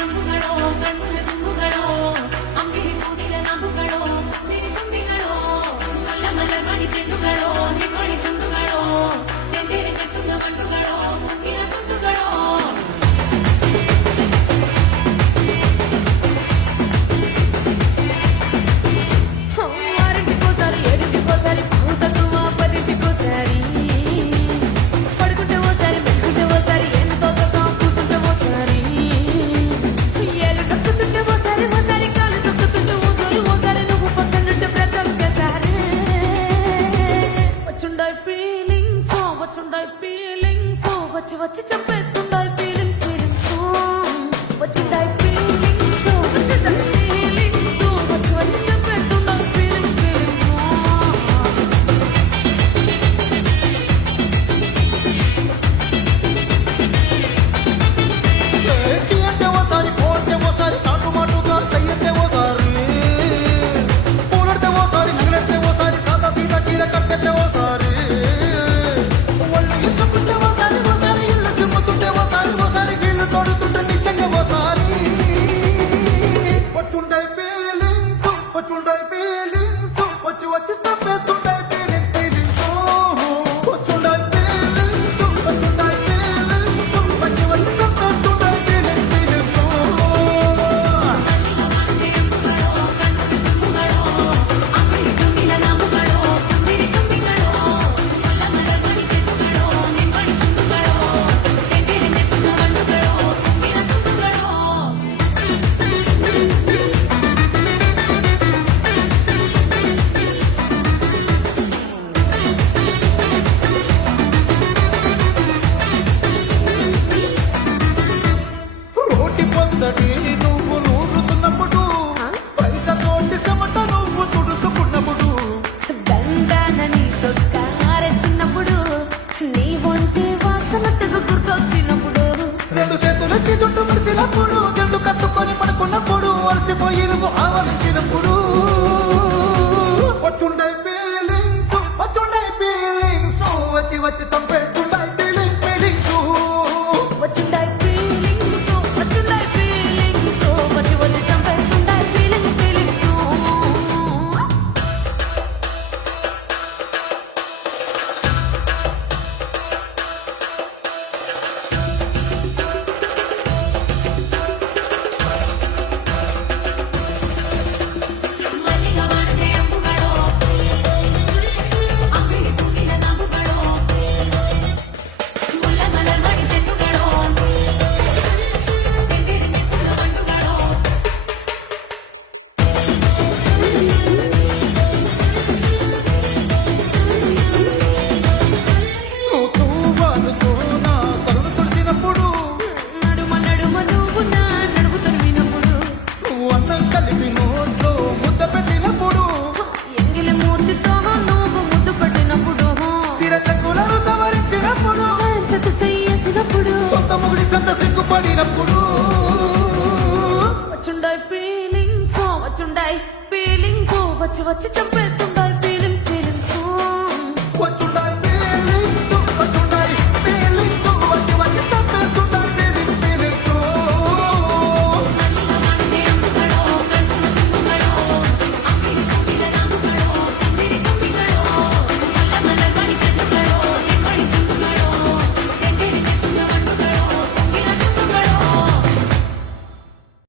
ಅಂಬುಗಳೋ ಕಣ್ಣುಗಳ ತುಂಬುಗಳೋ ಅಂಬಿಳಿ ಮೂಗಿನ ನಂಬುಗಳೋ ಸಿರಿ ತುಂಬಿಗಳೋ ಮಲ್ಲ ಮಲ್ಲ ಮಣಿ ಚೆಂಡುಗಳೋ ನಿಮ್ಮಣಿ ಚುಂಡುಗಳೋ ತೆಂದೇರೆ ಕೆತ್ತುಂಗ ಬಂಡುಗಳೋ ಮುಗಿನ ತುಂಡುಗಳೋ వచ్చి చెప్పేస్తుంటాయి ఫీలింగ్ ఫీలింగ్స్ వచ్చిందాయి ఫీలింగ్స్ వచ్చిందాయి ఫీలింగ్స్ వచ్చి చెప్పేస్తుంటాయి ఫీలింగ్ ఫీలింగ్స్ అంటే ఓసారి పోతే ఓసారి చాటు మాటుగా చెయ్యంటే ఓసారి పూలడితే ఓసారి నగలడితే ఓసారి సాదా సీదా చీర కట్టెతే ఓసారి వచ్చి తప్పేస్తుంటాయి ఫీలింగ్ ఫీలింగ్స్ వచ్చుండాయి ఫీలింగ్స్ వచ్చుండాయి ఫీలింగ్స్ వచ్చి తప్పేస్తుంటాయి ఫీలింగ్ ఫీలింగ్స్ నువ్వు నూరుతున్నప్పుడు పైస తోటి చెమట నువ్వు తుడుచుకున్నప్పుడు దండానని సొక్కారేస్తున్నప్పుడు నీ ఒంటి వాసనట్టుగా గుర్తొచ్చినప్పుడు రెండు చేతులకి చుట్టూ ముడిసినప్పుడు జండు కత్తుకొని పడుకున్నప్పుడు అలసిపోయి నువ్వు ఆవరించినప్పుడు వచ్చుండాయి ఫీలింగ్స్ వచ్చుండాయి ఫీలింగ్స్ వచ్చి వచ్చి చంపేస్తుండాయి ఫీలింగ్స్ ఫీలింగ్స్ వచ్చిందాయి ఫీలింగ్స్ వచ్చిందాయి ఫీలింగ్స్ వచ్చి చంపేస్తుంటాయి ఫీలింగ్ ఫీలింగ్స్ మల్లిగా వాడనే అంబుಗಳೋ అంబిಳಿ ಮೂಗಿನ ನಂಬುಗಳೋ ಮುಲ್ಲ ಮಲರ್ ಮಣಿ ಚೆಂಡುಗಳೋ ತೆಂದೇರೆ ಕೆತ್ತುಂಗ ಬಂಡುಗಳೋ తూవాలుతో నా తరుడు తుడిచినప్పుడు నడుమ నడుమ నువ్వు నా నడుము తొడిగినప్పుడు నువ్వు అన్నం కలిపి నోట్లో ముద్ద పెట్టినప్పుడు ఎంగిలి మూర్తితో నువ్వు ముద్దు పట్టినప్పుడు శిరసకులను సవరించినప్పుడు సాంచత చెయ్యేసినప్పుడు సొంత ముగుడి సొంత సిగ్గుపడినప్పుడు వచ్చుండాయి ఫీలింగ్స్ వచ్చుండాయి ఫీలింగ్స్ వచ్చి చంపేస్తా